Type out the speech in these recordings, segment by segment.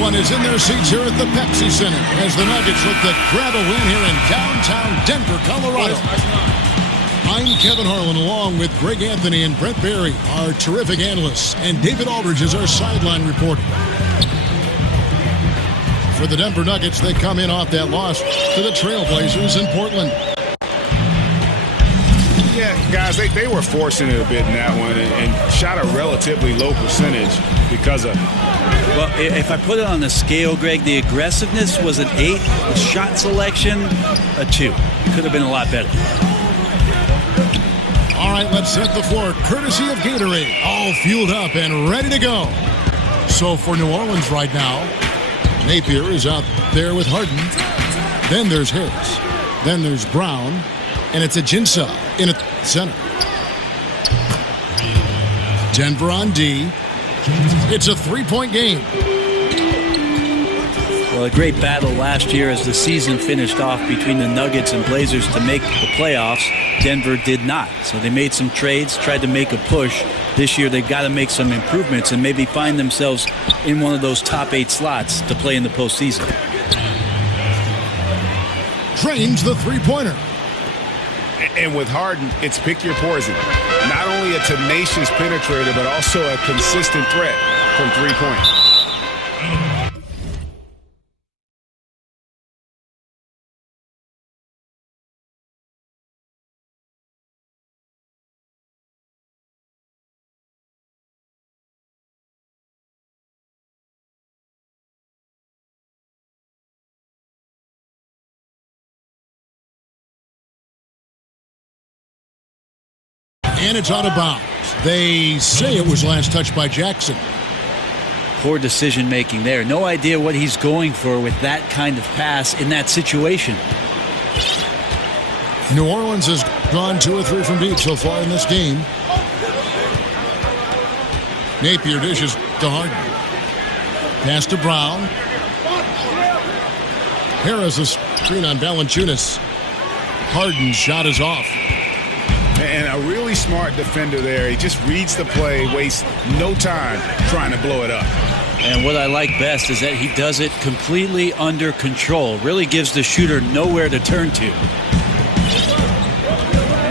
Everyone is in their seats here at the Pepsi Center as the Nuggets look to grab a win here in downtown Denver, Colorado. I'm Kevin Harlan, along with Greg Anthony and Brent Barry, our terrific analysts, and David Aldridge is our sideline reporter. For the Denver Nuggets, they come in off that loss to the Trailblazers in Portland. Yeah, guys, they were forcing it a bit in that one and shot a relatively low percentage because of... Well, if I put it on the scale, Greg, the aggressiveness was an 8, the shot selection a 2. Could have been a lot better. All right, let's set the floor. Courtesy of Gatorade, all fueled up and ready to go. So for New Orleans right now, Napier is out there with Harden. Then there's Harris. Then there's Brown. And it's Ajinça in at center. Denver on D. It's a 3-point game. Well, a great battle last year as the season finished off between the Nuggets and Blazers to make the playoffs. Denver did not. So they made some trades, tried to make a push. This year they've got to make some improvements and maybe find themselves in one of those top 8 slots to play in the postseason. Drains the three-pointer. And with Harden, it's pick your poison. Not only a tenacious penetrator, but also a consistent threat from three-point. And it's out of bounds. They say it was last touched by Jackson. Poor decision-making there. No idea what he's going for with that kind of pass in that situation. New Orleans has gone 2 or 3 from deep so far in this game. Napier dishes to Harden. Pass to Brown. Harris is screen on Valanciunas. Harden's shot is off. And a really smart defender there. He just reads the play, wastes no time trying to blow it up. And what I like best is that he does it completely under control. Really gives the shooter nowhere to turn to.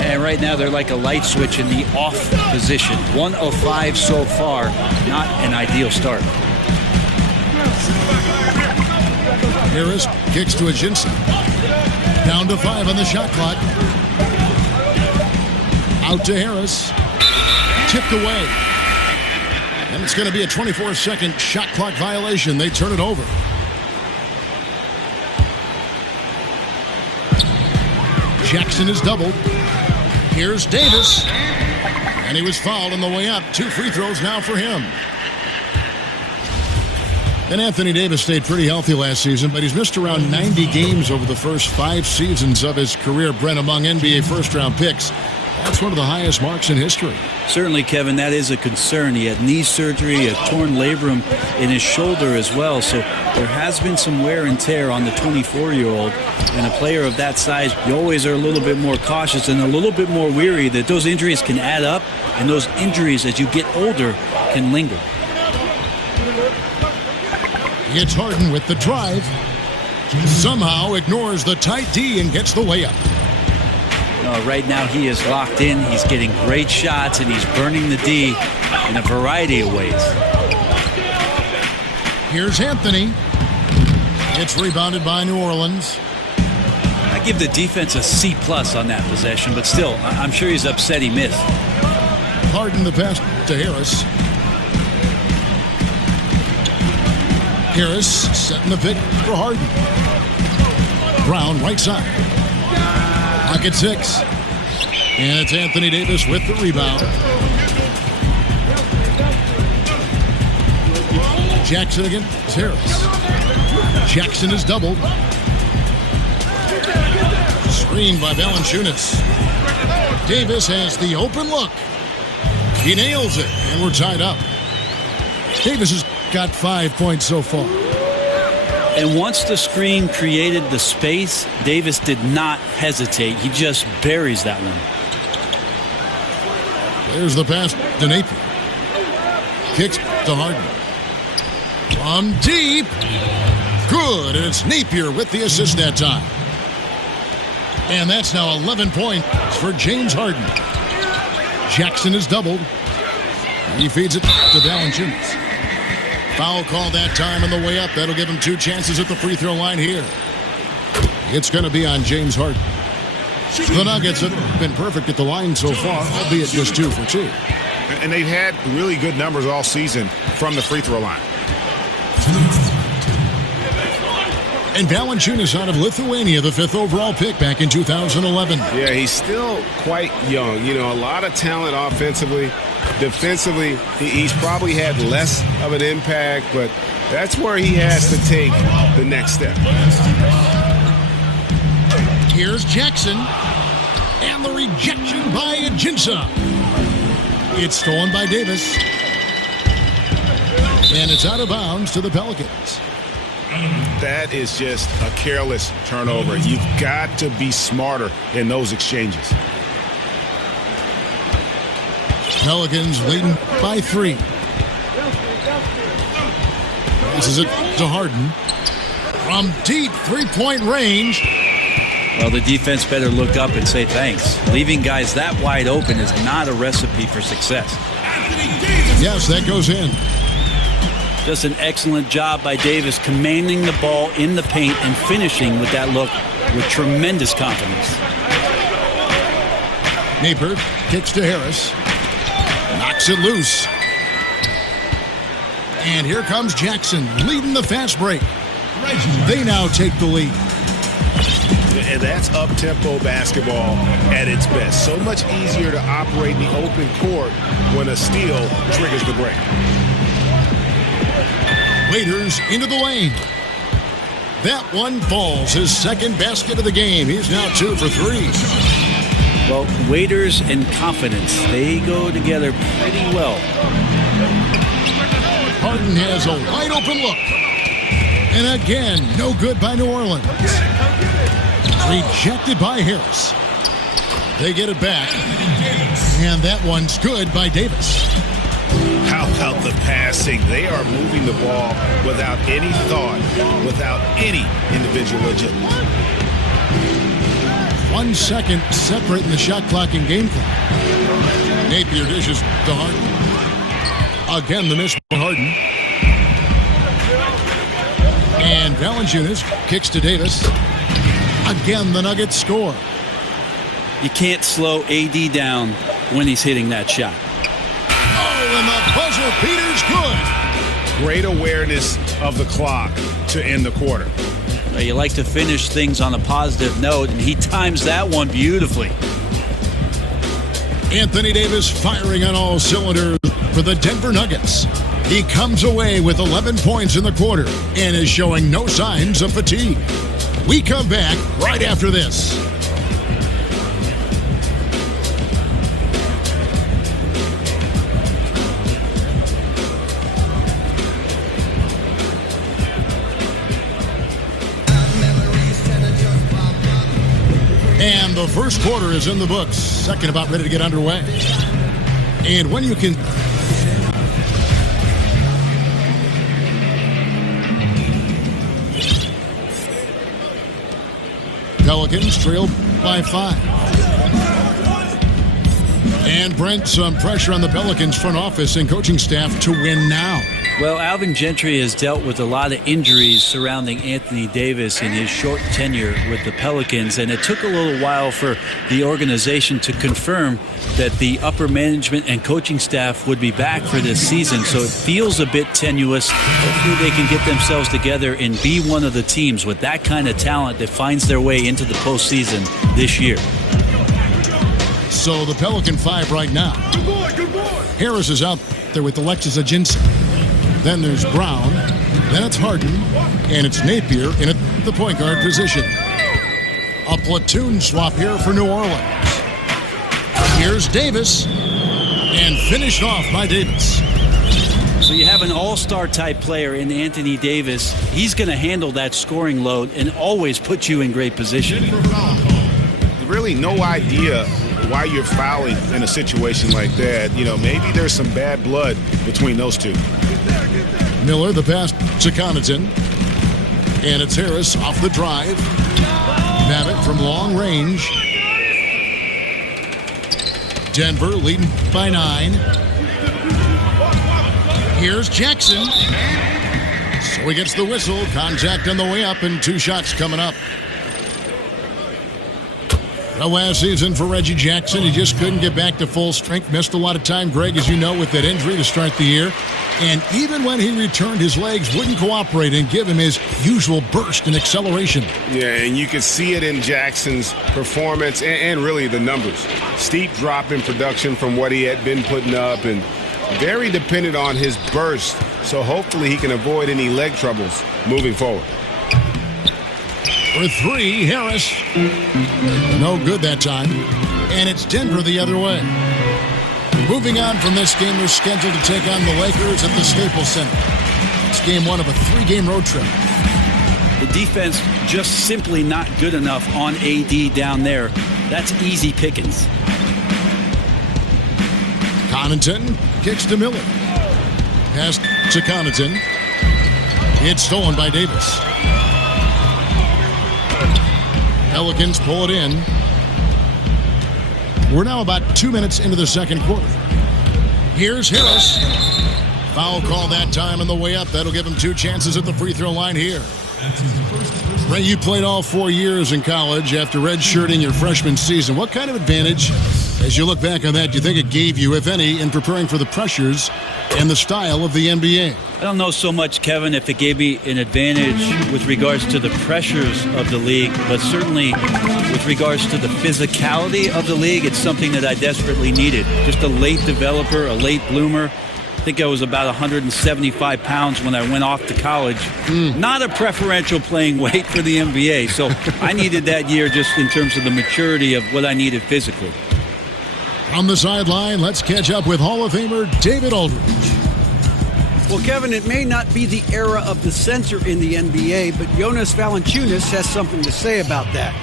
And right now they're like a light switch in the off position. 1 of 5 so far. Not an ideal start. Harris kicks to Ajinça. Down to 5 on the shot clock. Out to Harris. Tipped away. And it's going to be a 24-second shot clock violation. They turn it over. Jackson is doubled. Here's Davis. And he was fouled on the way up. 2 free throws now for him. And Anthony Davis stayed pretty healthy last season, but he's missed around 90 games over the first 5 seasons of his career, Brent, among NBA first-round picks. That's one of the highest marks in history. Certainly, Kevin, that is a concern. He had knee surgery, a torn labrum in his shoulder as well. So there has been some wear and tear on the 24-year-old. And a player of that size, you always are a little bit more cautious and a little bit more weary that those injuries can add up. And those injuries, as you get older, can linger. It's Harden with the drive. Somehow ignores the tight D and gets the layup. Right now he is locked in. He's getting great shots, and he's burning the D in a variety of ways. Here's Anthony. It's rebounded by New Orleans. I give the defense a C+ on that possession, but still, I'm sure he's upset he missed. Harden the pass to Harris. Harris setting the pick for Harden. Brown right side. Pocket 6. And it's Anthony Davis with the rebound. Jackson against Harris. Jackson is doubled. Screened by Valanciunas. Davis has the open look. He nails it, and we're tied up. Davis has got 5 points so far. And once the screen created the space, Davis did not hesitate. He just buries that one. There's the pass to Napier. Kicks to Harden. From deep. Good, and it's Napier with the assist that time. And that's now 11 points for James Harden. Jackson is doubled. He feeds it to Valanciunas. Foul call that time on the way up. That'll give him 2 chances at the free throw line here. It's going to be on James Harden. The Nuggets have been perfect at the line so far, albeit just 2 for 2. And they've had really good numbers all season from the free throw line. And Valanciunas out of Lithuania, the 5th overall pick back in 2011. Yeah, he's still quite young. You know, a lot of talent offensively. Defensively, he's probably had less of an impact, but that's where he has to take the next step. Here's Jackson. And the rejection by Ajinça. It's stolen by Davis. And it's out of bounds to the Pelicans. That is just a careless turnover. You've got to be smarter in those exchanges. Pelicans leading by 3. This is it to Harden. From deep 3-point range. Well, the defense better look up and say thanks. Leaving guys that wide open is not a recipe for success. Yes, that goes in. Just an excellent job by Davis commanding the ball in the paint and finishing with that look with tremendous confidence. Napier kicks to Harris. Knocks it loose. And here comes Jackson leading the fast break. They now take the lead. And that's up-tempo basketball at its best. So much easier to operate in the open court when a steal triggers the break. Waiters into the lane. That one falls. His second basket of the game. He's now 2 for 3. Well, Waiters and confidence, they go together pretty well. Harden has a wide open look. And again, no good by New Orleans. Rejected by Harris. They get it back. And that one's good by Davis. How about the passing? They are moving the ball without any thought, without any individual agility. 1 second separating the shot clock and game clock. Napier dishes to Harden. Again, the miss by Harden. And Valanciunas kicks to Davis. Again, the Nuggets score. You can't slow AD down when he's hitting that shot. Oh, and the buzzer beater's good. Great awareness of the clock to end the quarter. You like to finish things on a positive note, and he times that one beautifully. Anthony Davis firing on all cylinders for the Denver Nuggets. He comes away with 11 points in the quarter and is showing no signs of fatigue. We come back right after this. And the first quarter is in the books. Second about ready to get underway. And when you can... Pelicans trailed by 5. And Brent, some pressure on the Pelicans front office and coaching staff to win now. Well, Alvin Gentry has dealt with a lot of injuries surrounding Anthony Davis in his short tenure with the Pelicans, and it took a little while for the organization to confirm that the upper management and coaching staff would be back for this season, so it feels a bit tenuous. Hopefully they can get themselves together and be one of the teams with that kind of talent that finds their way into the postseason this year. So the Pelican 5 right now. Good boy. Harris is out there with Alexis Ajinça. Then there's Brown. Then it's Harden. And it's Napier in the point guard position. A platoon swap here for New Orleans. Here's Davis. And finished off by Davis. So you have an all-star type player in Anthony Davis. He's going to handle that scoring load and always put you in great position. Really no idea why you're fouling in a situation like that. You know, maybe there's some bad blood between those two. Miller, the pass to Connaughton. And it's Harris off the drive. Babbitt from long range. Denver leading by 9. Here's Jackson. So he gets the whistle. Contact on the way up and 2 shots coming up. The last season for Reggie Jackson, he just couldn't get back to full strength. Missed a lot of time, Greg, as you know, with that injury to start the year. And even when he returned, his legs wouldn't cooperate and give him his usual burst and acceleration. Yeah, and you could see it in Jackson's performance and really the numbers. Steep drop in production from what he had been putting up and very dependent on his burst. So hopefully he can avoid any leg troubles moving forward. For 3, Harris. No good that time. And it's Denver the other way. Moving on from this game, they're scheduled to take on the Lakers at the Staples Center. It's game 1 of a 3-game road trip. The defense just simply not good enough on AD down there. That's easy pickings. Connaughton kicks to Miller. Pass to Connaughton. It's stolen by Davis. Pelicans pull it in. We're now about 2 minutes into the second quarter. Here's Harris. Foul call that time on the way up. That'll give him 2 chances at the free throw line here. Ray, you played all 4 years in college after redshirting your freshman season. What kind of advantage, as you look back on that, do you think it gave you, if any, in preparing for the pressures and the style of the NBA? I don't know so much, Kevin, if it gave me an advantage with regards to the pressures of the league, but certainly with regards to the physicality of the league, it's something that I desperately needed. Just a late developer, a late bloomer. I think I was about 175 pounds when I went off to college. Not a preferential playing weight for the NBA, so I needed that year just in terms of the maturity of what I needed physically. On the sideline, let's catch up with Hall of Famer David Aldridge. Well, Kevin, it may not be the era of the center in the NBA, but Jonas Valanciunas has something to say about that.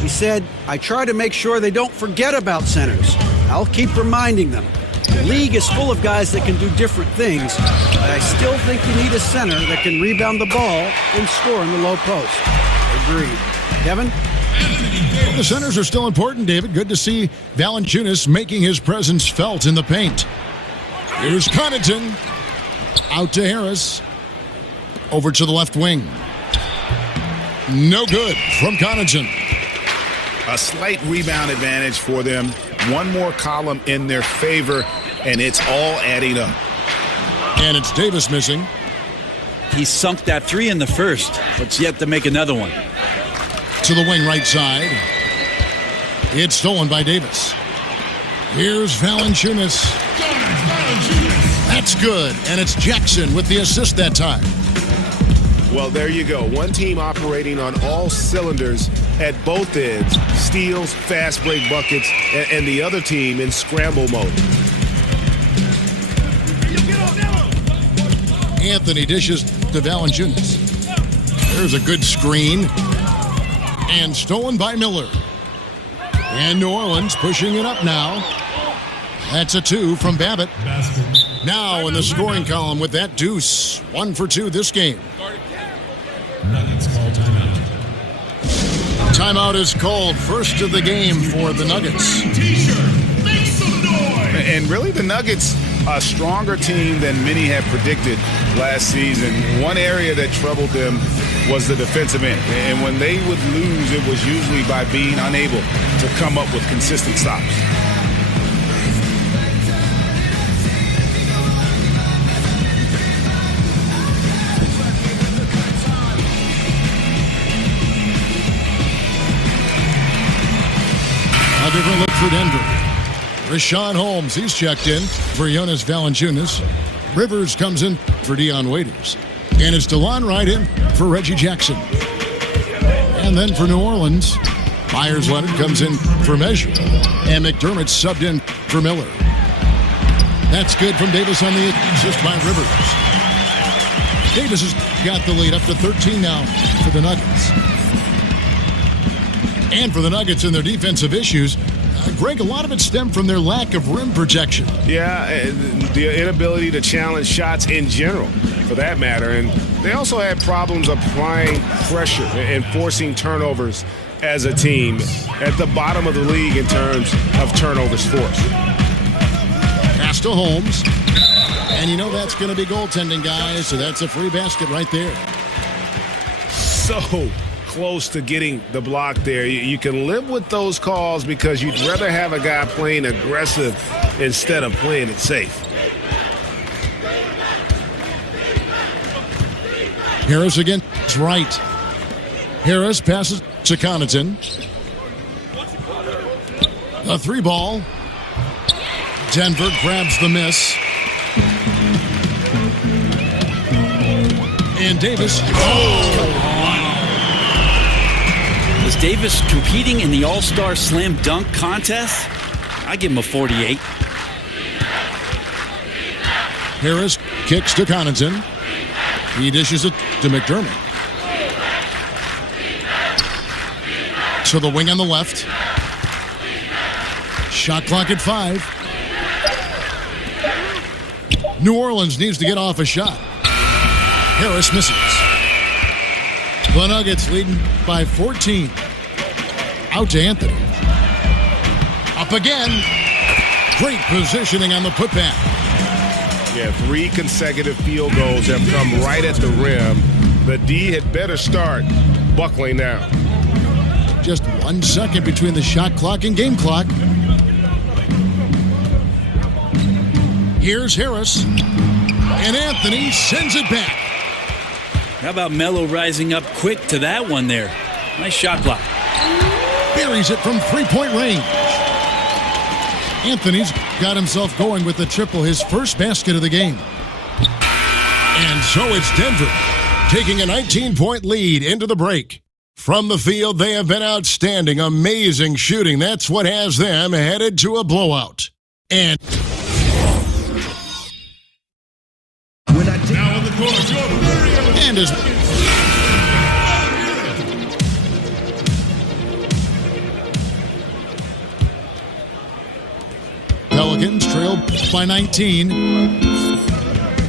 He said, "I try to make sure they don't forget about centers. I'll keep reminding them. The league is full of guys that can do different things, but I still think you need a center that can rebound the ball and score in the low post." Agreed. Kevin? The centers are still important, David. Good to see Valanciunas making his presence felt in the paint. Here's Connaughton. Out to Harris. Over to the left wing. No good from Connaughton. A slight rebound advantage for them. One more column in their favor, and it's all adding up. And it's Davis missing. He sunk that 3 in the first, but's yet to make another one. To the wing right side. It's stolen by Davis. Here's Valanciunas. That's good, and it's Jackson with the assist that time. Well, there you go. One team operating on all cylinders at both ends. Steals, fast break buckets, and the other team in scramble mode. Anthony dishes to Valanciunas. There's a good screen. And stolen by Miller. And New Orleans pushing it up now. That's a 2 from Babbitt. Now in the scoring column with that deuce. 1 for 2 this game. Nuggets call timeout. Timeout is called. First of the game for the Nuggets. And really the Nuggets, a stronger team than many had predicted last season. One area that troubled them was the defensive end. And when they would lose, it was usually by being unable to come up with consistent stops. A different look for Denver. Rashawn Holmes, he's checked in for Jonas Valanciunas. Rivers comes in for Dion Waiters. And it's DeLon Wright in for Reggie Jackson. And then for New Orleans, Myers Leonard comes in for Measure. And McDermott subbed in for Miller. That's good from Davis on the assist by Rivers. Davis has got the lead up to 13 now for the Nuggets. And for the Nuggets and their defensive issues, Greg, a lot of it stemmed from their lack of rim protection. Yeah, the inability to challenge shots in general. for that matter. And they also had problems applying pressure and forcing turnovers as a team, at the bottom of the league in terms of turnovers forced. Pass to Holmes. And you know that's going to be goaltending, guys, so that's a free basket right there. So close to getting the block there. You can live with those calls because you'd rather have a guy playing aggressive instead of playing it safe. Harris against Wright. Harris passes to Connaughton. A 3-ball. Denver grabs the miss. And Davis. Was Davis competing in the All-Star Slam Dunk contest? I give him a 48. Harris kicks to Connaughton. He dishes it to McDermott. To the wing on the left. Shot clock at 5. New Orleans needs to get off a shot. Harris misses. The Nuggets leading by 14. Out to Anthony. Up again. Great positioning on the putback. Yeah, 3 consecutive field goals have come right at the rim. The D had better start buckling down. Just 1 second between the shot clock and game clock. Here's Harris. And Anthony sends it back. How about Melo rising up quick to that one there? Nice shot block. Buries it from 3-point range. Anthony's got himself going with the triple, his first basket of the game. And so it's Denver taking a 19-point lead into the break. From the field, they have been outstanding, amazing shooting. That's what has them headed to a blowout. And Now in the corner, Jordan. and as Pelicans trail by 19.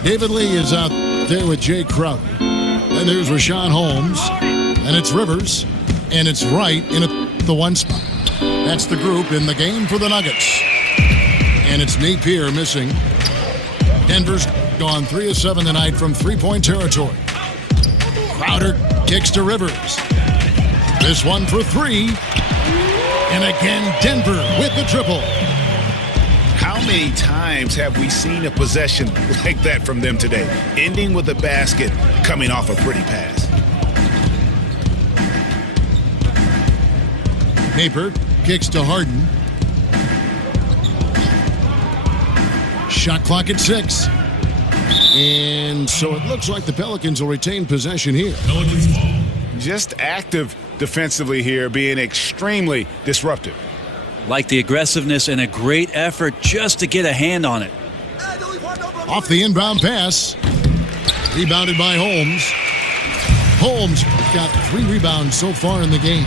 David Lee is out there with Jay Crowder. And there's Rashawn Holmes. And it's Rivers. And it's Wright in the 1 spot. That's the group in the game for the Nuggets. And it's Napier missing. Denver's gone 3 of 7 tonight from 3-point territory. Crowder kicks to Rivers. This one for 3. And again, Denver with the triple. How many times have we seen a possession like that from them today, ending with a basket coming off a pretty pass? Napier kicks to Harden. Shot clock at 6. And so it looks like the Pelicans will retain possession here. Pelicans ball. Just active defensively here, being extremely disruptive. Like the aggressiveness and a great effort just to get a hand on it. Off the inbound pass. Rebounded by Holmes. Holmes got 3 rebounds so far in the game.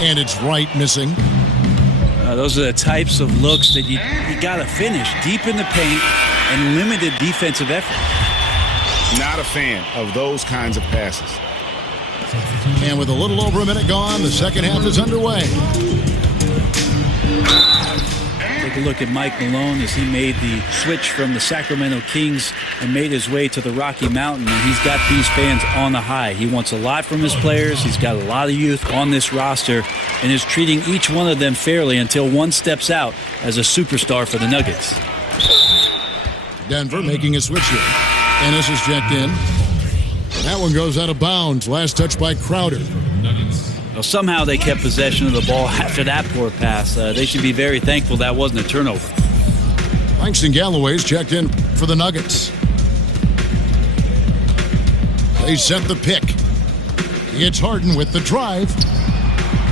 And it's Wright missing. Those are the types of looks that you got to finish deep in the paint and limited defensive effort. Not a fan of those kinds of passes. And with a little over a minute gone, the second half is underway. Take a look at Mike Malone as he made the switch from the Sacramento Kings and made his way to the Rocky Mountain, and he's got these fans on the high. He wants a lot from his players. He's got a lot of youth on this roster and is treating each one of them fairly until one steps out as a superstar for the Nuggets. Denver making a switch here. Ennis is checked in. That one goes out of bounds. Last touch by Crowder. Nuggets. Well, somehow they kept possession of the ball after that poor pass. They should be very thankful that wasn't a turnover. Langston Galloway's checked in for the Nuggets. They set the pick. It's Harden with the drive.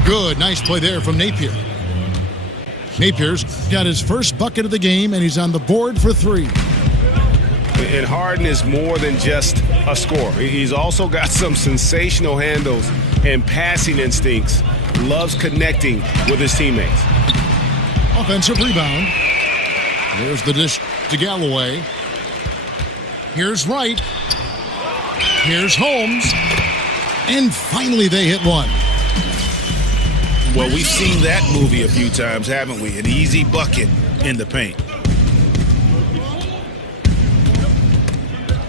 Good, nice play there from Napier. Napier's got his first bucket of the game, and he's on the board for 3. And Harden is more than just a scorer. He's also got some sensational handles and passing instincts. Loves connecting with his teammates. Offensive rebound. There's the dish to Galloway. Here's Wright. Here's Holmes. And finally they hit one. Well, we've seen that movie a few times, haven't we? An easy bucket in the paint.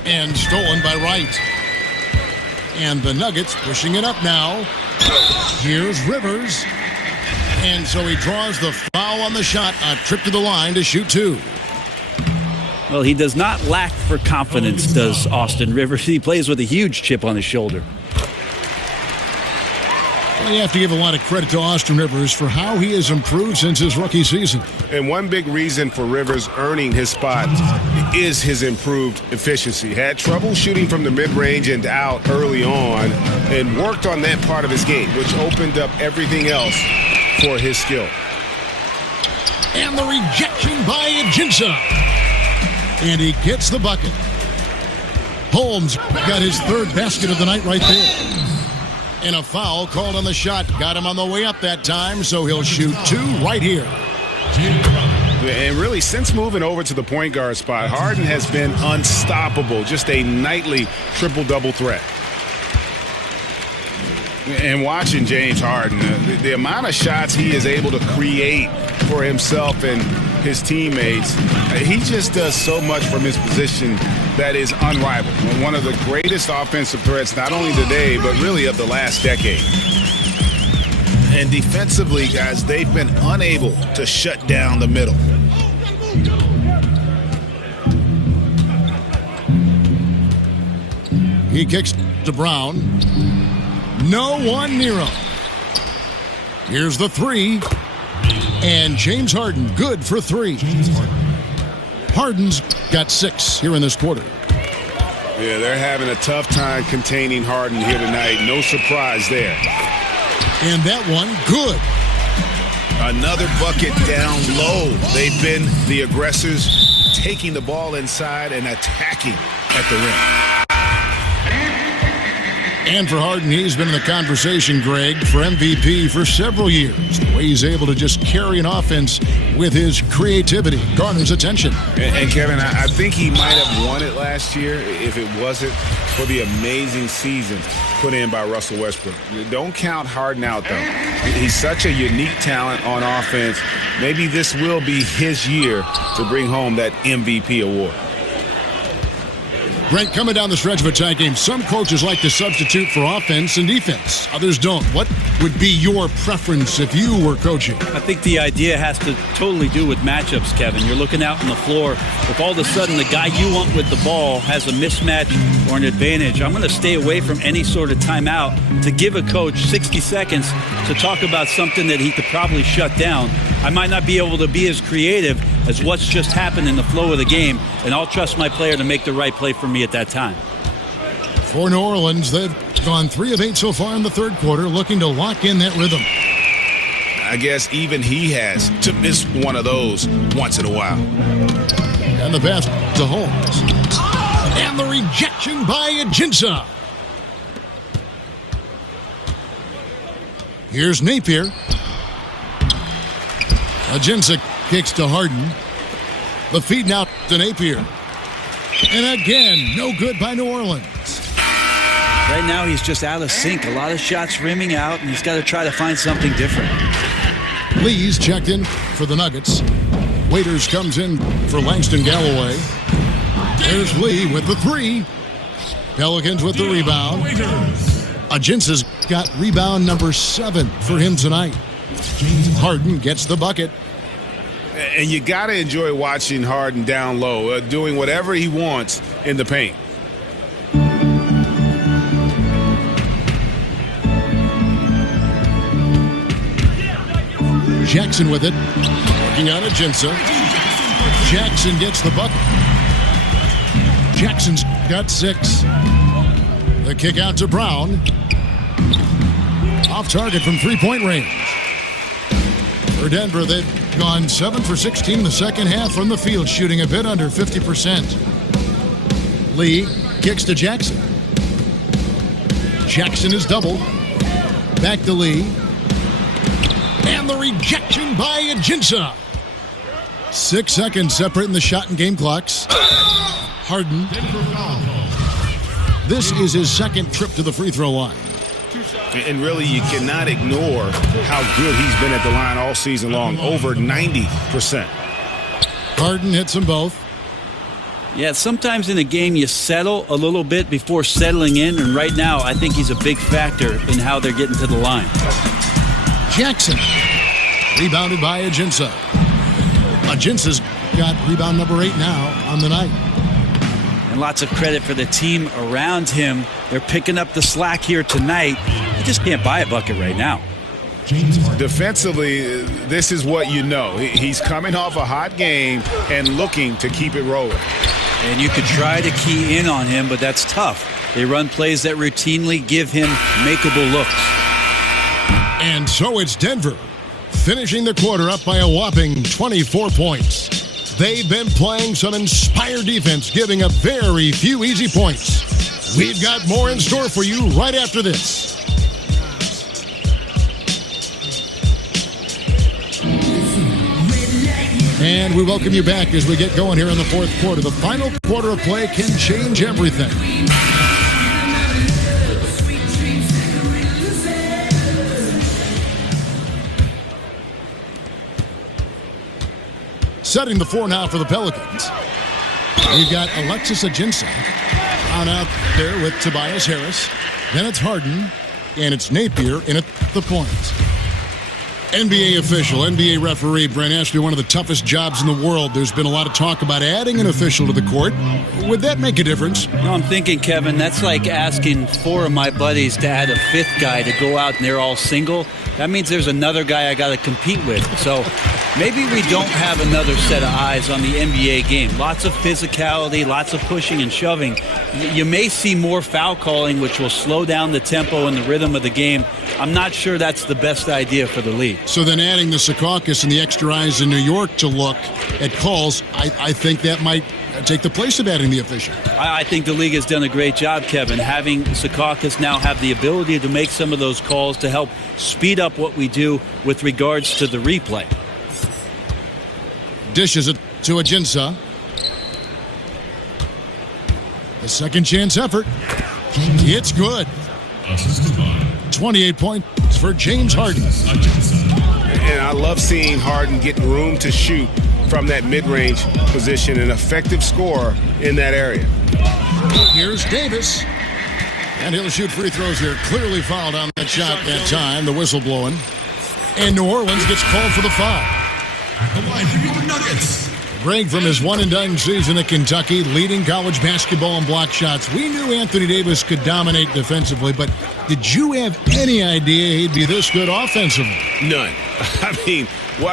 And stolen by Wright. And the Nuggets pushing it up now. Here's Rivers. And so he draws the foul on the shot. A trip to the line to shoot two. Well, he does not lack for confidence, does Austin Rivers. He plays with a huge chip on his shoulder. Well, you have to give a lot of credit to Austin Rivers for how he has improved since his rookie season. And one big reason for Rivers earning his spot is his improved efficiency. Had trouble shooting from the mid-range and out early on and worked on that part of his game, which opened up everything else for his skill. And the rejection by Ajinça. And he gets the bucket. Holmes got his third basket of the night right there. And a foul called on the shot. Got him on the way up that time, so he'll shoot two right here. And really, since moving over to the point guard spot, Harden has been unstoppable. Just a nightly triple-double threat. And watching James Harden, the amount of shots he is able to create for himself and his teammates, he just does so much from his position that is unrivaled. One of the greatest offensive threats, not only today, but really of the last decade. And defensively, guys, they've been unable to shut down the middle. He kicks to Brown. No one near him. Here's the three. And James Harden good for three. Harden's got 6 here in this quarter. Yeah, they're having a tough time containing Harden here tonight. No surprise there. And that one good. Another bucket down low. They've been the aggressors, taking the ball inside and attacking at the rim. And for Harden, he's been in the conversation, Greg, for MVP for several years. The way he's able to just carry an offense with his creativity garners attention. And Kevin, I think he might have won it last year if it wasn't for the amazing season put in by Russell Westbrook. Don't count Harden out, though. He's such a unique talent on offense. Maybe this will be his year to bring home that MVP award. Brent, coming down the stretch of a tight game, some coaches like to substitute for offense and defense. Others don't. What would be your preference if you were coaching? I think the idea has to totally do with matchups, Kevin. You're looking out on the floor. If all of a sudden the guy you want with the ball has a mismatch or an advantage, I'm going to stay away from any sort of timeout to give a coach 60 seconds to talk about something that he could probably shut down. I might not be able to be as creative as what's just happened in the flow of the game, and I'll trust my player to make the right play for me at that time. For New Orleans, they've gone 3 of 8 so far in the third quarter, looking to lock in that rhythm. I guess even he has to miss one of those once in a while. And the pass to Holmes. And the rejection by Ajinça. Here's Napier. Ajinça kicks to Harden. The feed now to Napier. And again, no good by New Orleans. Right now, he's just out of sync. A lot of shots rimming out, and he's got to try to find something different. Lee's checked in for the Nuggets. Waiters comes in for Langston Galloway. There's Lee with the 3. Pelicans with the rebound. Ajinça's got rebound number 7 for him tonight. Harden gets the bucket. And you got to enjoy watching Harden down low, doing whatever he wants in the paint. Jackson with it. Working on Ajinça. Jackson gets the bucket. Jackson's got 6. The kick out to Brown. Off target from three-point range. For Denver, they've gone 7 for 16 in the second half from the field, shooting a bit under 50%. Lee kicks to Jackson. Jackson is doubled. Back to Lee. And the rejection by Ajinça. 6 seconds separating the shot and game clocks. Harden. This is his second trip to the free throw line. And really, you cannot ignore how good he's been at the line all season long, over 90%. Harden hits them both. Yeah, sometimes in a game you settle a little bit before settling in, and right now I think he's a big factor in how they're getting to the line. Jackson. Rebounded by Ajinça. Ajinça's got rebound number 8 now on the night. And lots of credit for the team around him. They're picking up the slack here tonight. He just can't buy a bucket right now. Defensively, this is what you know. He's coming off a hot game and looking to keep it rolling. And you could try to key in on him, but that's tough. They run plays that routinely give him makeable looks. And so it's Denver, finishing the quarter up by a whopping 24 points. They've been playing some inspired defense, giving up very few easy points. We've got more in store for you right after this. And we welcome you back as we get going here in the fourth quarter. The final quarter of play can change everything. Setting the floor now for the Pelicans. We've got Alexis Ajinça on out there with Tobias Harris. Then it's Harden, and it's Napier in at the point. NBA official, NBA referee, Brent Ashby, one of the toughest jobs in the world. There's been a lot of talk about adding an official to the court. Would that make a difference? No, I'm thinking, Kevin, that's like asking 4 of my buddies to add a 5th guy to go out and they're all single. That means there's another guy I got to compete with. So maybe we don't have another set of eyes on the NBA game. Lots of physicality, lots of pushing and shoving. You may see more foul calling, which will slow down the tempo and the rhythm of the game. I'm not sure that's the best idea for the league. So then adding the Secaucus and the extra eyes in New York to look at calls, I think that might take the place of adding the official. I think the league has done a great job, Kevin. Having Secaucus now have the ability to make some of those calls to help speed up what we do with regards to the replay. Dishes it to Ajinça. A second chance effort. It's good. 28 points for James Harden. And I love seeing Harden get room to shoot from that mid-range position, an effective scorer in that area. Here's Davis. And he'll shoot free throws here. Clearly fouled on that shot that time. The whistle blowing. And New Orleans gets called for the foul. The line for your Nuggets. Greg, from his one-and-done season at Kentucky, leading college basketball in block shots. We knew Anthony Davis could dominate defensively, but did you have any idea he'd be this good offensively? None. I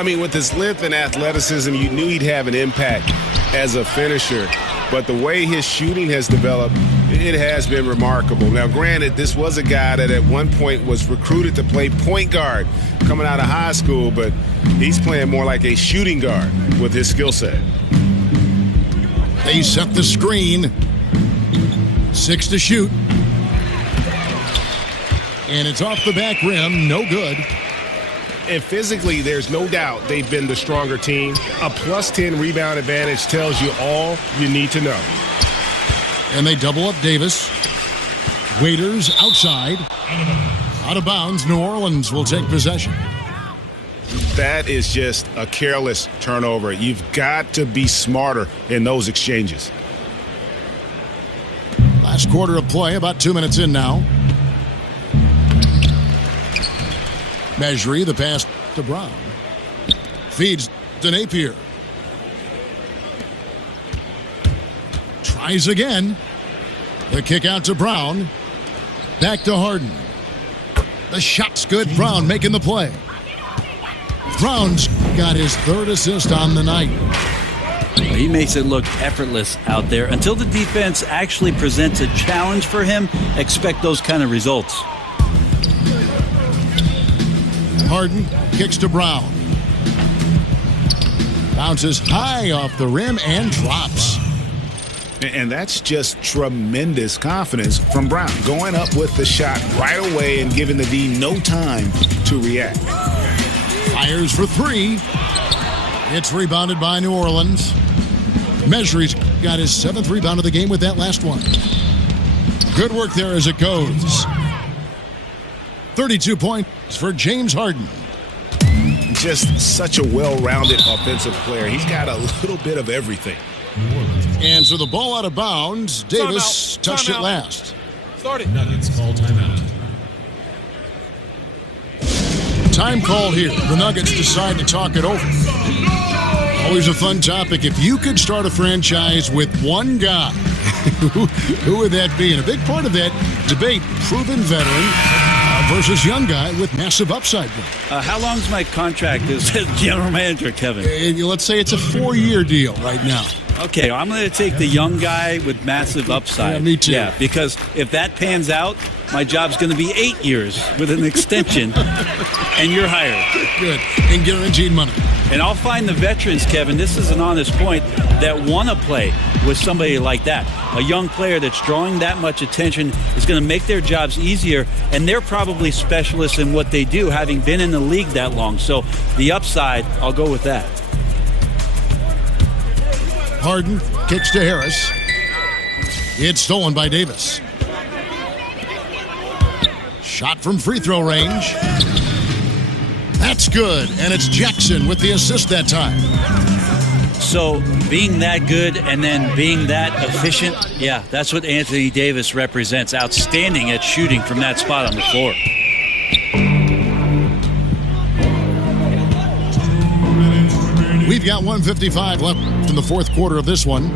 mean, with his length and athleticism, you knew he'd have an impact as a finisher. But the way his shooting has developed, it has been remarkable. Now, granted, this was a guy that at one point was recruited to play point guard coming out of high school, but he's playing more like a shooting guard with his skill set. They set the screen. 6 to shoot. And it's off the back rim. No good. And physically, there's no doubt they've been the stronger team. A plus 10 rebound advantage tells you all you need to know. And they double up Davis. Waiters outside. Out of bounds. New Orleans will take possession. That is just a careless turnover. You've got to be smarter in those exchanges. Last quarter of play, about 2 minutes in now. Mejri, the pass to Brown. Feeds to Napier. Tries again. The kick out to Brown. Back to Harden. The shot's good. Brown making the play. Brown's got his 3rd assist on the night. He makes it look effortless out there. Until the defense actually presents a challenge for him, expect those kind of results. Harden kicks to Brown. Bounces high off the rim and drops. And that's just tremendous confidence from Brown, going up with the shot right away and giving the D no time to react. Fires for 3. It's rebounded by New Orleans. Mejri's got his 7th rebound of the game with that last one. Good work there as it goes. 32 points for James Harden. Just such a well-rounded offensive player. He's got a little bit of everything. And so the ball out of bounds. Davis touched it last. Started. Nuggets call timeout. Time called here. The Nuggets decide to talk it over. Always a fun topic. If you could start a franchise with one guy, who would that be? And a big part of that debate, proven veteran versus young guy with massive upside. How long's my contract as general manager, Kevin? Let's say it's a 4-year deal right now. Okay, I'm going to take the young guy with massive upside. Yeah, me too. Yeah, because if that pans out, my job's going to be 8 years with an extension, and you're hired. Good. And guaranteed money. And I'll find the veterans, Kevin, this is an honest point, that want to play with somebody like that. A young player that's drawing that much attention is going to make their jobs easier, and they're probably specialists in what they do, having been in the league that long. So the upside, I'll go with that. Harden kicks to Harris. It's stolen by Davis. Shot from free throw range. That's good, and it's Jackson with the assist that time. So being that good and then being that efficient, yeah, that's what Anthony Davis represents. Outstanding at shooting from that spot on the floor. We've got 1:55 left in the fourth quarter of this one.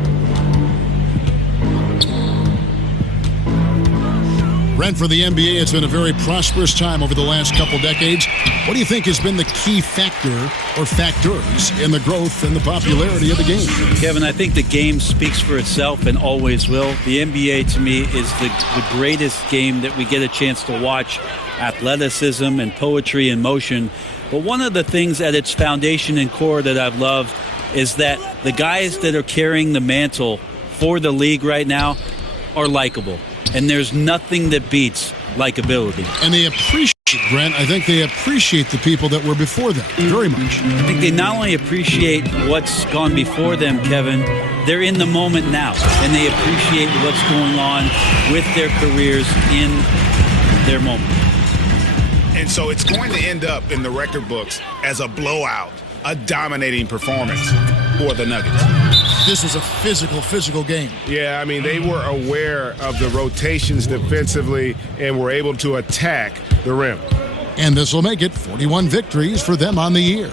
Brent, for the NBA, it's been a very prosperous time over the last couple decades. What do you think has been the key factor or factors in the growth and the popularity of the game? Kevin, I think the game speaks for itself and always will. The NBA, to me, is the greatest game that we get a chance to watch. Athleticism and poetry in motion. But one of the things at its foundation and core that I've loved is that the guys that are carrying the mantle for the league right now are likable. And there's nothing that beats likability. And they appreciate, Brent, I think they appreciate the people that were before them very much. I think they not only appreciate what's gone before them, Kevin, they're in the moment now. And they appreciate what's going on with their careers in their moment. And so it's going to end up in the record books as a blowout, a dominating performance for the Nuggets. This was a physical game. Yeah, I mean, they were aware of the rotations defensively and were able to attack the rim. And this will make it 41 victories for them on the year.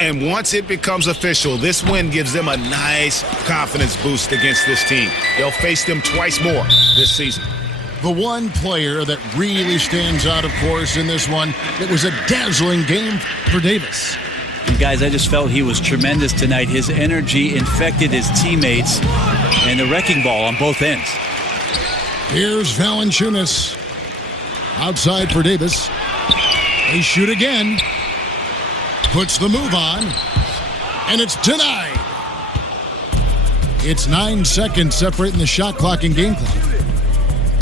And once it becomes official, this win gives them a nice confidence boost against this team. They'll face them twice more this season. The one player that really stands out, of course, in this one, it was a dazzling game for Davis. And guys, I just felt he was tremendous tonight. His energy infected his teammates and the wrecking ball on both ends. Here's Valanciunas. Outside for Davis. They shoot again. Puts the move on. And it's denied. It's 9 seconds separating the shot clock and game clock.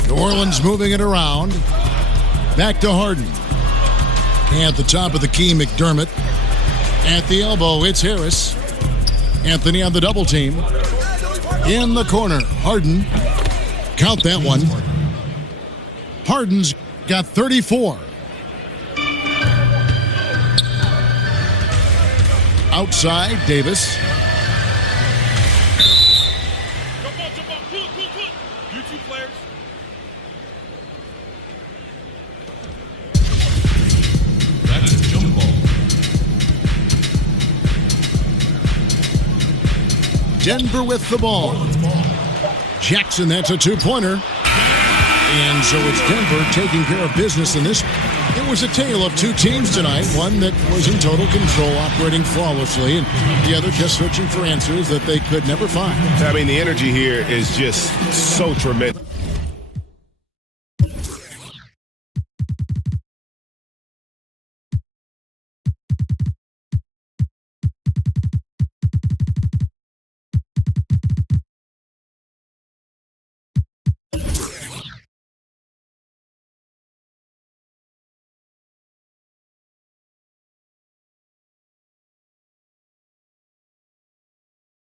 New Orleans moving it around. Back to Harden. At the top of the key, McDermott. At the elbow, it's Harris. Anthony on the double team. In the corner, Harden. Count that one. Harden's got 34. Outside, Davis. You two players. That's a jump ball. Denver with the ball. Jackson, that's a two-pointer. And so it's Denver taking care of business in this. It was a tale of two teams tonight. One that was in total control, operating flawlessly, and the other just searching for answers that they could never find. I mean, the energy here is just so tremendous.